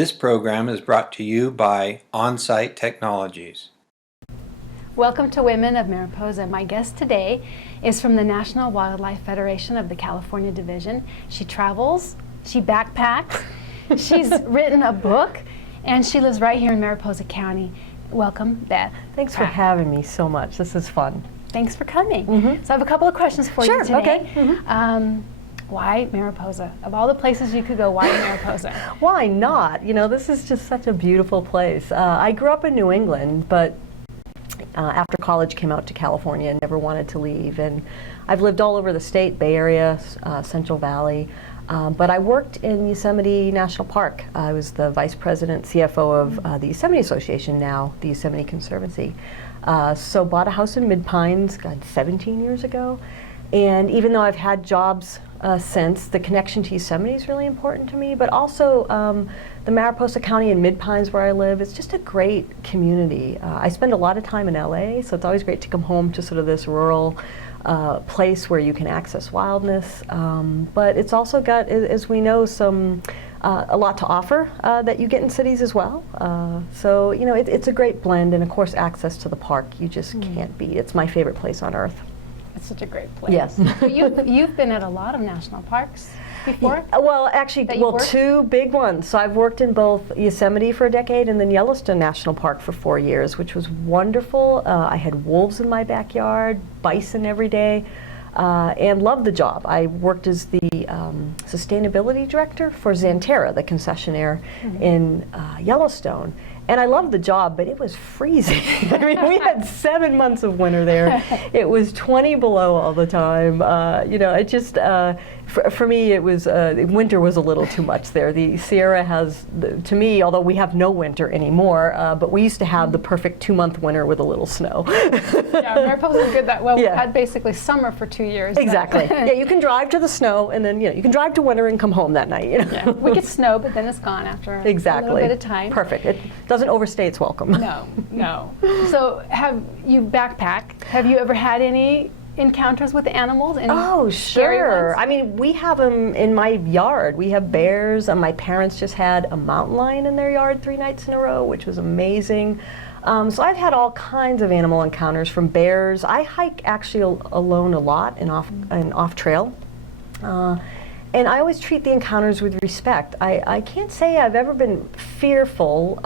This program is brought to you by On-Site Technologies. Welcome to Women of Mariposa. My guest today is from the National Wildlife Federation of the California Division. She travels, she backpacks, she's written a book, and she lives right here in Mariposa County. Welcome, Beth. Thanks for having me so much. This is fun. Thanks for coming. So I have a couple of questions for you today. Okay. Why Mariposa? Of all the places you could go, why Mariposa? Why not? You know, this is just such a beautiful place. I grew up in New England, but after college came out to California and never wanted to leave. And I've lived all over the state, Bay Area, Central Valley. But I worked in Yosemite National Park. I was the vice president, CFO of the Yosemite Association, now the Yosemite Conservancy. So bought a house in Mid-Pines, 17 years ago. And even though I've had jobs since, the connection to Yosemite is really important to me, but also the Mariposa County and Mid-Pines where I live, it's just a great community. I spend a lot of time in LA, so it's always great to come home to sort of this rural place where you can access wildness, but it's also got, as we know, a lot to offer that you get in cities as well. So, you know, it's a great blend, and of course access to the park you just can't beat. It's my favorite place on earth. It's such a great place. Yes. But you've been at a lot of national parks before? Well, actually, two big ones. So I've worked in both Yosemite for a decade and then Yellowstone National Park for 4 years, which was wonderful. I had wolves in my backyard, bison every day, and loved the job. I worked as the sustainability director for Xanterra, the concessionaire in Yellowstone. And I loved the job, but it was freezing. I mean, we had 7 months of winter there. It was 20 below all the time. You know, it just, for me, it was, winter was a little too much there. The Sierra has, to me, although we have no winter anymore, but we used to have the perfect 2-month winter with a little snow. Yeah, Mariposa is good that well. Yeah. We had basically summer for 2 years. Exactly. Yeah, you can drive to the snow, and then, you know, you can drive to winter and come home that night. You know? Yeah. We get snow, but then it's gone after a little bit of time. Perfect. It doesn't overstay its welcome. No, no. So have you backpack? Have you ever had any encounters with animals? Oh, sure. I mean, we have them in my yard. We have bears. My parents just had a mountain lion in their yard 3 nights in a row, which was amazing. So I've had all kinds of animal encounters, from bears. I hike actually alone a lot and off trail. And I always treat the encounters with respect. I can't say I've ever been fearful,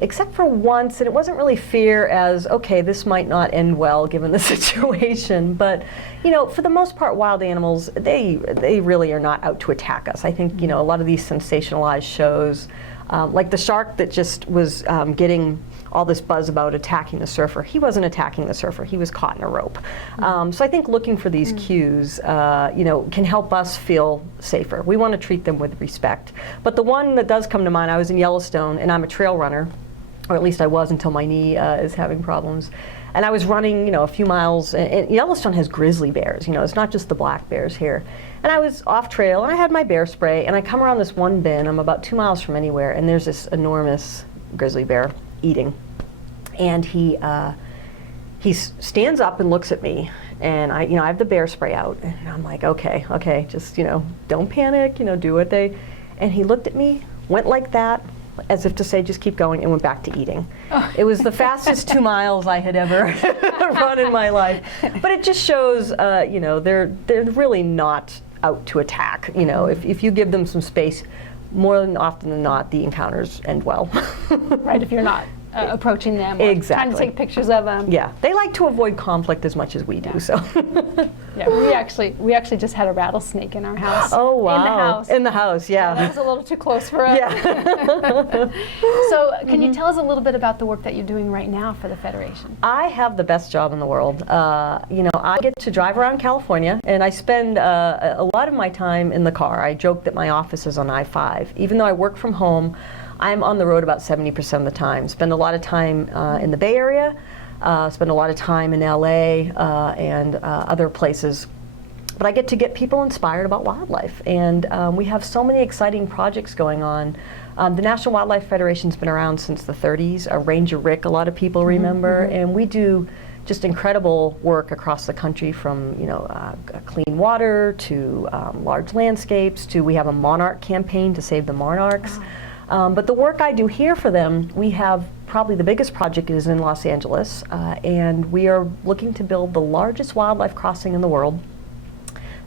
except for once, and it wasn't really fear as, okay, this might not end well given the situation, but, you know, for the most part, wild animals, they really are not out to attack us. I think, you know, a lot of these sensationalized shows, like the shark that just was getting all this buzz about attacking the surfer. He wasn't attacking the surfer, he was caught in a rope. So I think looking for these cues, you know, can help us feel safer. We want to treat them with respect. But the one that does come to mind, I was in Yellowstone, and I'm a trail runner, or at least I was until my knee is having problems. And I was running, you know, a few miles, and Yellowstone has grizzly bears, you know, it's not just the black bears here. And I was off trail, and I had my bear spray, and I come around this one bend, I'm about 2 miles from anywhere, and there's this enormous grizzly bear eating. And he stands up and looks at me, and I have the bear spray out, and I'm like, okay, just, you know, don't panic, you know, do what they, and he looked at me, went like that, as if to say, just keep going, and went back to eating. Oh. It was the fastest 2 miles I had ever run in my life. But it just shows, you know, they're really not out to attack. You know, if you give them some space, more than often than not, the encounters end well. Right, if you're not approaching them or trying to take pictures of them. Yeah, they like to avoid conflict as much as we do. So. Yeah, we actually just had a rattlesnake in our house. Oh wow! In the house. In the house, yeah. That was a little too close for us. Yeah. So, can you tell us a little bit about the work that you're doing right now for the Federation? I have the best job in the world. You know, I get to drive around California, and I spend a lot of my time in the car. I joke that my office is on I-5, even though I work from home. I'm on the road about 70% of the time. Spend a lot of time in the Bay Area, spend a lot of time in LA and other places. But I get to get people inspired about wildlife. And we have so many exciting projects going on. The National Wildlife Federation's been around since the 30s. Ranger Rick, a lot of people remember. And we do just incredible work across the country, from, you know, clean water to large landscapes to, we have a monarch campaign to save the monarchs. But the work I do here for them, we have probably the biggest project is in Los Angeles, and we are looking to build the largest wildlife crossing in the world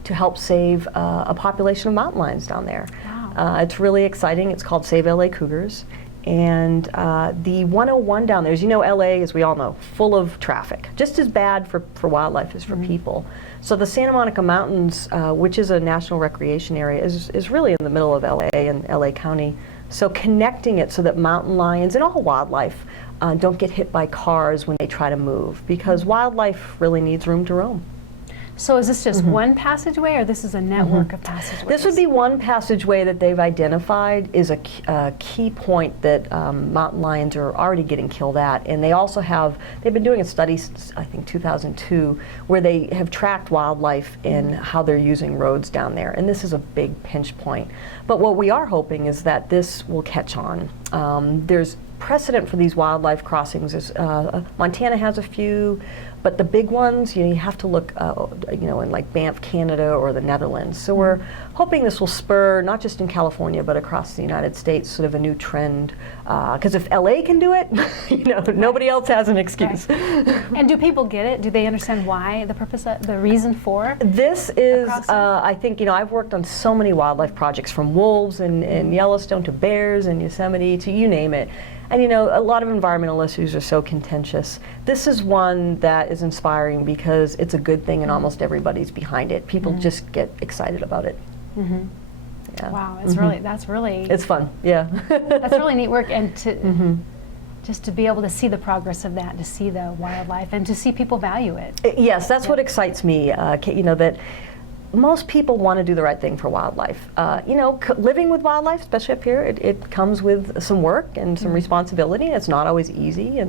to help save a population of mountain lions down there. Wow. It's really exciting. It's called Save LA Cougars. And the 101 down there, as you know, LA, as we all know, full of traffic, just as bad for wildlife as for people. So the Santa Monica Mountains, which is a national recreation area, is really in the middle of LA and LA County. So connecting it so that mountain lions and all wildlife don't get hit by cars when they try to move, because wildlife really needs room to roam. So is this just one passageway, or this is a network of passageways? This would be one passageway that they've identified is a key point that mountain lions are already getting killed at. And they also they've been doing a study since, I think, 2002, where they have tracked wildlife in how they're using roads down there. And this is a big pinch point. But what we are hoping is that this will catch on. There's precedent for these wildlife crossings. Montana has a few, but the big ones, you have to look, in like Banff, Canada, or the Netherlands. So we're hoping this will spur, not just in California, but across the United States, sort of a new trend. Because if LA can do it, nobody else has an excuse. Right. And do people get it? Do they understand why, the purpose, the reason for? This is, I think, I've worked on so many wildlife projects, from wolves in Yellowstone to bears in Yosemite to you name it. And a lot of environmental issues are so contentious. This is one that is inspiring because it's a good thing and almost everybody's behind it. People just get excited about it. Yeah. Wow, that's really it's fun. Yeah. That's really neat work, and to just to be able to see the progress of that, to see the wildlife, and to see people value it. Yes, that's what excites me. That most people want to do the right thing for wildlife. Living with wildlife, especially up here, it comes with some work and some responsibility. It's not always easy,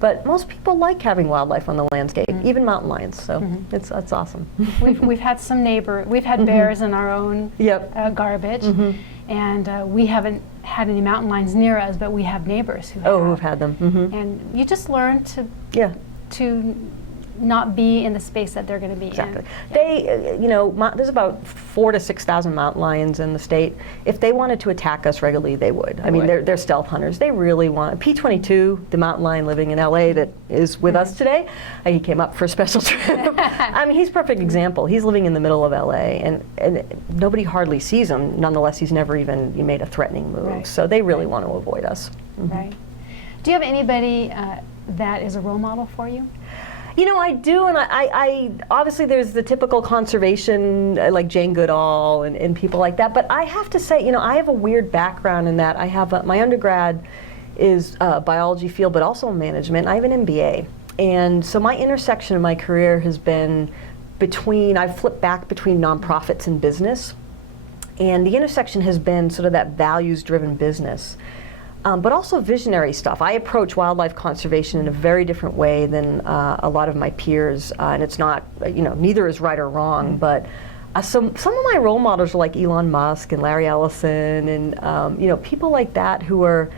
but most people like having wildlife on the landscape, even mountain lions. So it's awesome. We've had we've had bears in our own garbage, and we haven't had any mountain lions near us, but we have neighbors who who've had them. And you just learn to not be in the space that they're going to be in. They, there's about 4,000 to 6,000 mountain lions in the state. If they wanted to attack us regularly, they would. I mean, they're stealth hunters. They really want. P22, the mountain lion living in LA that is with us today, he came up for a special trip. I mean, he's a perfect example. He's living in the middle of LA, and nobody hardly sees him. Nonetheless, he's never even made a threatening move. So they really want to avoid us. Right. Do you have anybody that is a role model for you? I do, and I obviously there's the typical conservation, like Jane Goodall and people like that, but I have to say, I have a weird background in that I have my undergrad is biology field, but also management. I have an MBA, and so my intersection in my career has been I've flipped back between nonprofits and business, and the intersection has been sort of that values-driven business. But also visionary stuff. I approach wildlife conservation in a very different way than a lot of my peers, and it's not, neither is right or wrong, but some of my role models are like Elon Musk and Larry Ellison and, people like that who are,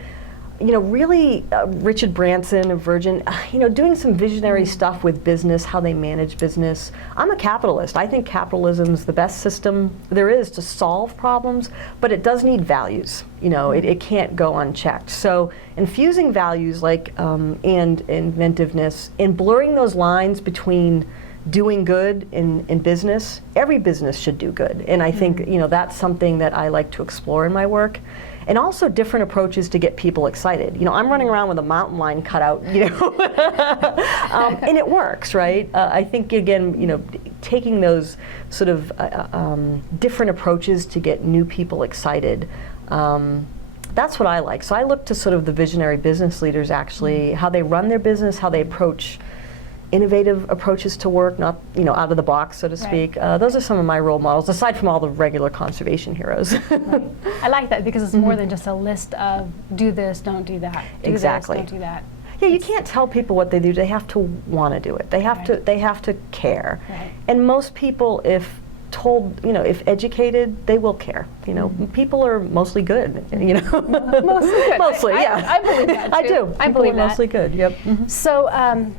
really Richard Branson of Virgin, doing some visionary stuff with business, how they manage business. I'm a capitalist. I think capitalism's the best system there is to solve problems, but it does need values. It can't go unchecked. So infusing values like and inventiveness and blurring those lines between doing good in business. Every business should do good, and I think that's something that I like to explore in my work. And also different approaches to get people excited. I'm running around with a mountain lion cut out, and it works, right? I think, again, taking those sort of different approaches to get new people excited, that's what I like. So I look to sort of the visionary business leaders, actually, how they run their business, how they approach innovative approaches to work, not out of the box, so to speak. Those are some of my role models, aside from all the regular conservation heroes. I like that because it's more than just a list of do this, don't do that. Do exactly. this, don't do that. Yeah, you can't tell people what they do. They have to want to do it. They have to. They have to care. Right. And most people, if told, if educated, they will care. People are mostly good. Mostly good. Mostly, yeah. I believe that too. I do. I People believe are that. mostly good. Yep. So.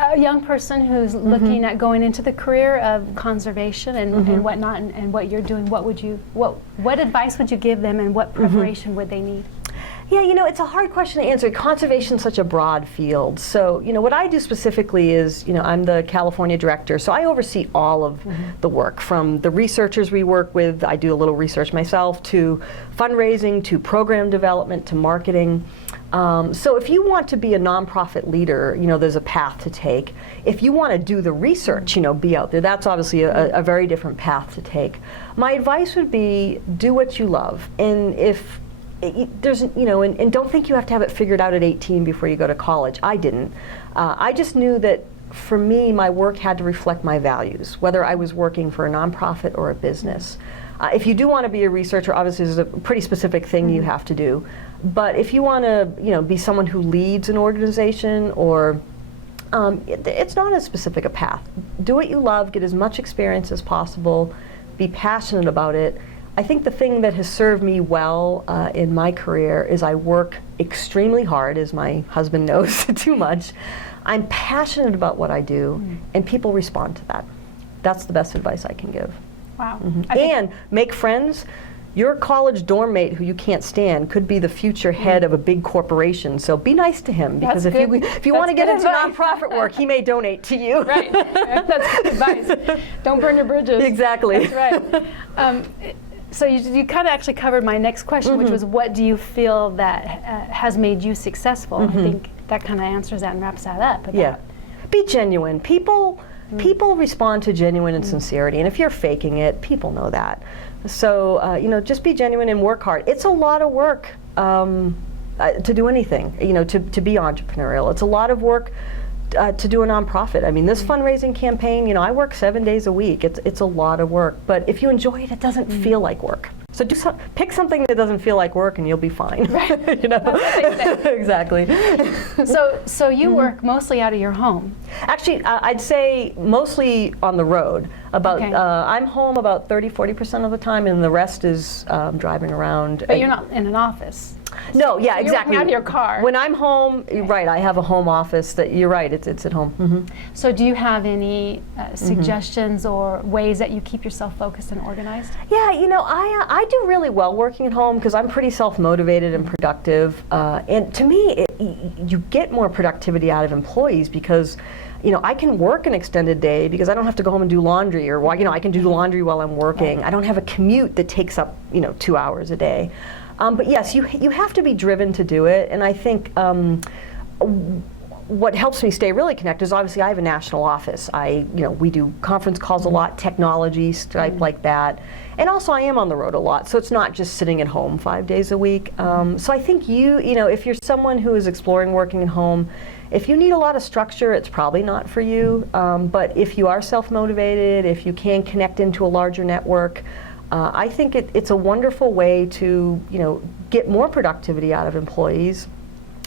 a young person who's looking at going into the career of conservation and whatnot, and what you're doing, what advice would you give them, and what preparation would they need? Yeah, it's a hard question to answer. Conservation is such a broad field. So, what I do specifically is, I'm the California director, so I oversee all of the work, from the researchers we work with, I do a little research myself, to fundraising, to program development, to marketing. So if you want to be a nonprofit leader, there's a path to take. If you want to do the research, be out there, that's obviously a very different path to take. My advice would be, do what you love. And if there's, and don't think you have to have it figured out at 18 before you go to college. I didn't. I just knew that for me, my work had to reflect my values, whether I was working for a nonprofit or a business. If you do want to be a researcher, obviously there's a pretty specific thing you have to do. But if you want to, be someone who leads an organization, or it's not as specific a path. Do what you love, get as much experience as possible, be passionate about it. I think the thing that has served me well in my career is I work extremely hard, as my husband knows too much. I'm passionate about what I do, and people respond to that. That's the best advice I can give. Wow. And make friends. Your college dorm mate who you can't stand could be the future head of a big corporation, so be nice to him, because if you want to get into nonprofit work, he may donate to you. Right. That's good advice. Don't burn your bridges. Exactly. That's right. So you kind of actually covered my next question, which was, what do you feel that has made you successful? I think that kind of answers that and wraps that up. Yeah. Be genuine. People respond to genuine and sincerity, and if you're faking it, people know that. So, just be genuine and work hard. It's a lot of work to do anything, to be entrepreneurial. It's a lot of work to do a nonprofit. I mean, this fundraising campaign, I work 7 days a week. It's a lot of work, but if you enjoy it, it doesn't feel like work. So pick something that doesn't feel like work, and you'll be fine. Right. Exactly. So you work mostly out of your home? Actually, I'd say mostly on the road. I'm home about 30-40% of the time, and the rest is driving around. But you're not in an office. No, yeah, exactly. You're out of your car. When I'm home, right, I have a home office. You're right, it's at home. So do you have any suggestions or ways that you keep yourself focused and organized? Yeah, I do really well working at home because I'm pretty self-motivated and productive. And to me, you get more productivity out of employees because I can work an extended day because I don't have to go home and do laundry, or I can do laundry while I'm working. Right. I don't have a commute that takes up 2 hours a day. But yes, you have to be driven to do it, and I think what helps me stay really connected is obviously I have a national office. We do conference calls a lot, technology, Skype like that, and also I am on the road a lot, so it's not just sitting at home 5 days a week. So I think if you're someone who is exploring working at home, if you need a lot of structure, it's probably not for you. But if you are self-motivated, if you can connect into a larger network, I think it's a wonderful way to get more productivity out of employees,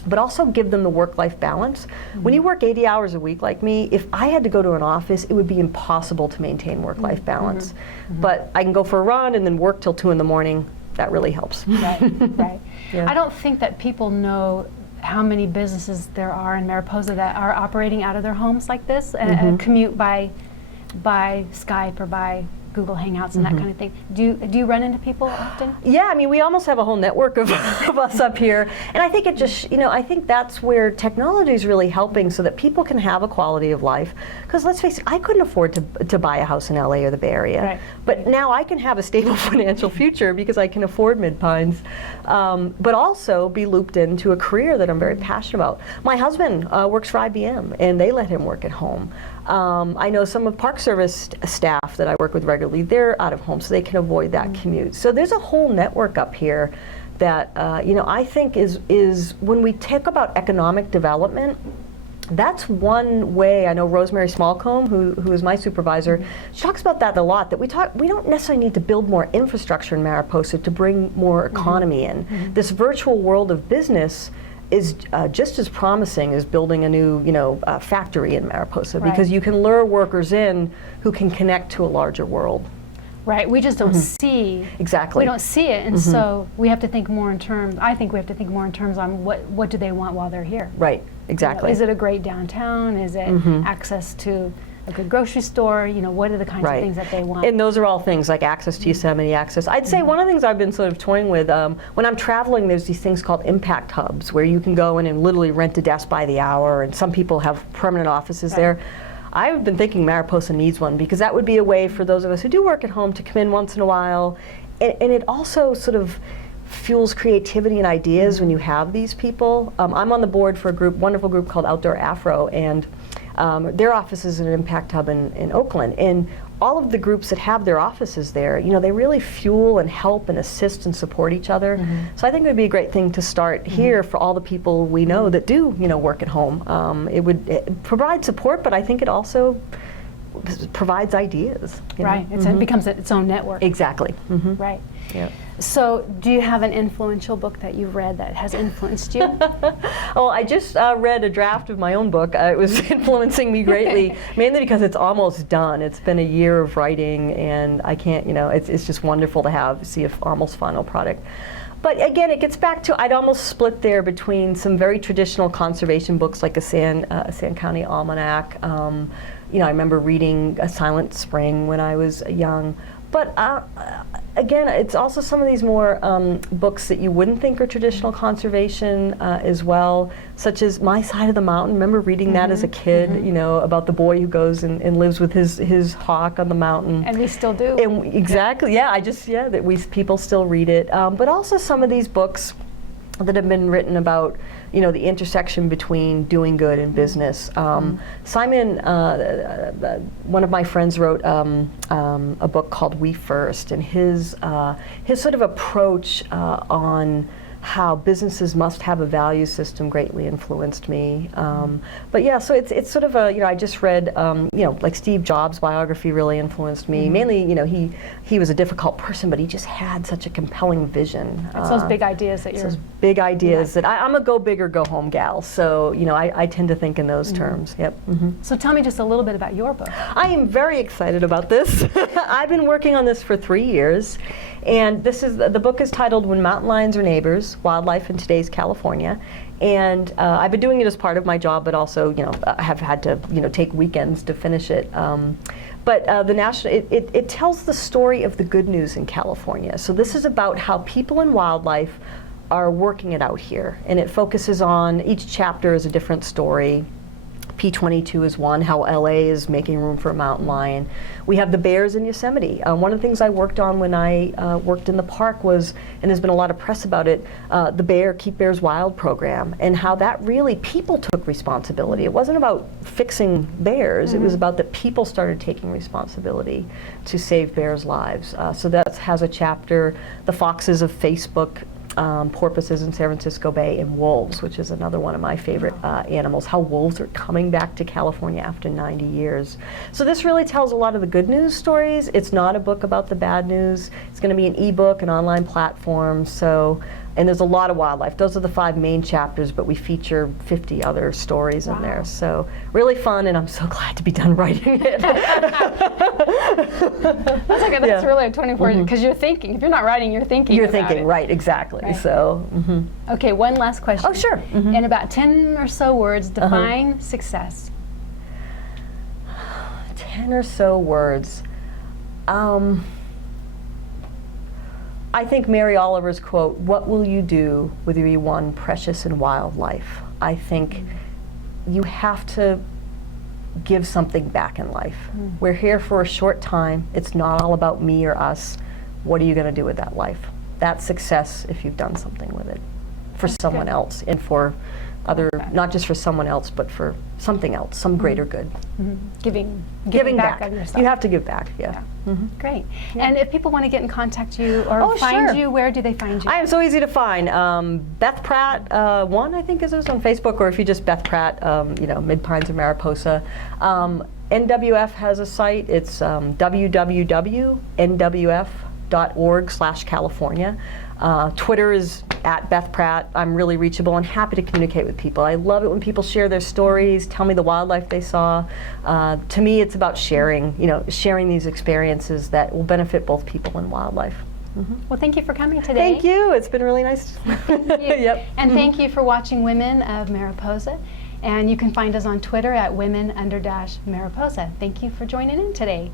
but also give them the work-life balance. When you work 80 hours a week like me, if I had to go to an office, it would be impossible to maintain work-life balance. But I can go for a run and then work till 2 in the morning. That really helps. Right. Yeah. I don't think that people know how many businesses there are in Mariposa that are operating out of their homes like this, and commute by Skype or by Google Hangouts and that kind of thing. Do you run into people often? Yeah, I mean, we almost have a whole network of us up here, and I think it just, I think that's where technology is really helping so that people can have a quality of life. Because let's face it, I couldn't afford to buy a house in LA or the Bay Area, right. But now I can have a stable financial future because I can afford Mid-Pines, but also be looped into a career that I'm very passionate about. My husband works for IBM, and they let him work at home. I know some of Park Service staff that I work with regularly, they're out of home, so they can avoid that commute. So there's a whole network up here that I think is when we talk about economic development, that's one way. I know Rosemary Smallcomb, who is my supervisor, she talks about that a lot, that we don't necessarily need to build more infrastructure in Mariposa to bring more economy in. This virtual world of business is just as promising as building a new, factory in Mariposa, because you can lure workers in who can connect to a larger world. Right, we just don't see. Exactly. We don't see it, and so we have to think more in terms, I think we have to think more in terms on what do they want while they're here. Right, exactly. Is it a great downtown? Is it access to a good grocery store? What are the kinds of things that they want? And those are all things like access to Yosemite, access. I'd say one of the things I've been sort of toying with, when I'm traveling, there's these things called impact hubs where you can go in and literally rent a desk by the hour, and some people have permanent offices there. I've been thinking Mariposa needs one, because that would be a way for those of us who do work at home to come in once in a while. And it also sort of fuels creativity and ideas when you have these people. I'm on the board for a wonderful group called Outdoor Afro, and their office is an impact hub in Oakland. And all of the groups that have their offices there, they really fuel and help and assist and support each other. So I think it would be a great thing to start here for all the people we know that do, work at home. It provide support, but I think it also provides ideas. Right, it becomes its own network. Exactly. Right. Yeah. So do you have an influential book that you've read that has influenced you? Oh, I just read a draft of my own book. It was influencing me greatly, mainly because it's almost done. It's been a year of writing, and I can't, it's just wonderful to see an almost final product. But again, it gets back to, I'd almost split there between some very traditional conservation books like a Sand County Almanac. I remember reading A Silent Spring when I was young. But again, it's also some of these more books that you wouldn't think are traditional conservation as well, such as My Side of the Mountain. Remember reading that as a kid, about the boy who goes and lives with his hawk on the mountain. And we still do. And exactly, that people still read it. But also some of these books that have been written about, the intersection between doing good and business. Simon, one of my friends, wrote a book called We First, and his sort of approach on how businesses must have a value system greatly influenced me. But yeah, so it's sort of I just read, like Steve Jobs' biography really influenced me. Mainly, he was a difficult person, but he just had such a compelling vision. It's those big ideas that you're... Those big ideas that I'm a go big or go home gal. So, I tend to think in those terms. Yep. So tell me just a little bit about your book. I am very excited about this. I've been working on this for 3 years. And the book is titled When Mountain Lions Are Neighbors, Wildlife in Today's California. And I've been doing it as part of my job, but also, I have had to, take weekends to finish it. But it tells the story of the good news in California. So this is about how people in wildlife are working it out here. And it focuses on, each chapter is a different story. P22 is one, how LA is making room for a mountain lion. We have the bears in Yosemite. One of the things I worked on when I worked in the park was, and there's been a lot of press about it, the Keep Bears Wild program, and how that really, people took responsibility. It wasn't about fixing bears, it was about that people started taking responsibility to save bears' lives. So that has a chapter, the foxes of Facebook, porpoises in San Francisco Bay, and wolves, which is another one of my favorite animals, how wolves are coming back to California after 90 years. So this really tells a lot of the good news stories. It's not a book about the bad news. It's going to be an ebook, an online platform. And there's a lot of wildlife. Those are the 5 main chapters, but we feature 50 other stories in there. So really fun, and I'm so glad to be done writing it. That's really a 24, because you're thinking. If you're not writing, you're thinking. You're thinking, right, exactly. Right. So. Okay, one last question. Oh, sure. In about 10 or so words, define success. 10 or so words. I think Mary Oliver's quote, "What will you do with your one precious and wild life?" I think you have to give something back in life. We're here for a short time. It's not all about me or us. What are you going to do with that life? That's success if you've done something with it for someone else, and for other, not just for someone else, but for something else, some greater good. Giving back of yourself. You have to give back, yeah. Great. Yeah. And if people want to get in contact you or find you, where do they find you? I am so easy to find. Beth Pratt, I think is on Facebook, or if you just Beth Pratt, Mid Pines or Mariposa. NWF has a site. It's www.nwf.org/California. Twitter is at Beth Pratt. I'm really reachable and happy to communicate with people. I love it when people share their stories, tell me the wildlife they saw. To me, it's about sharing these experiences that will benefit both people and wildlife. Well, thank you for coming today. Thank you. It's been really nice. Thank you. Yep. And thank you for watching Women of Mariposa. And you can find us on Twitter at women_Mariposa. Thank you for joining in today.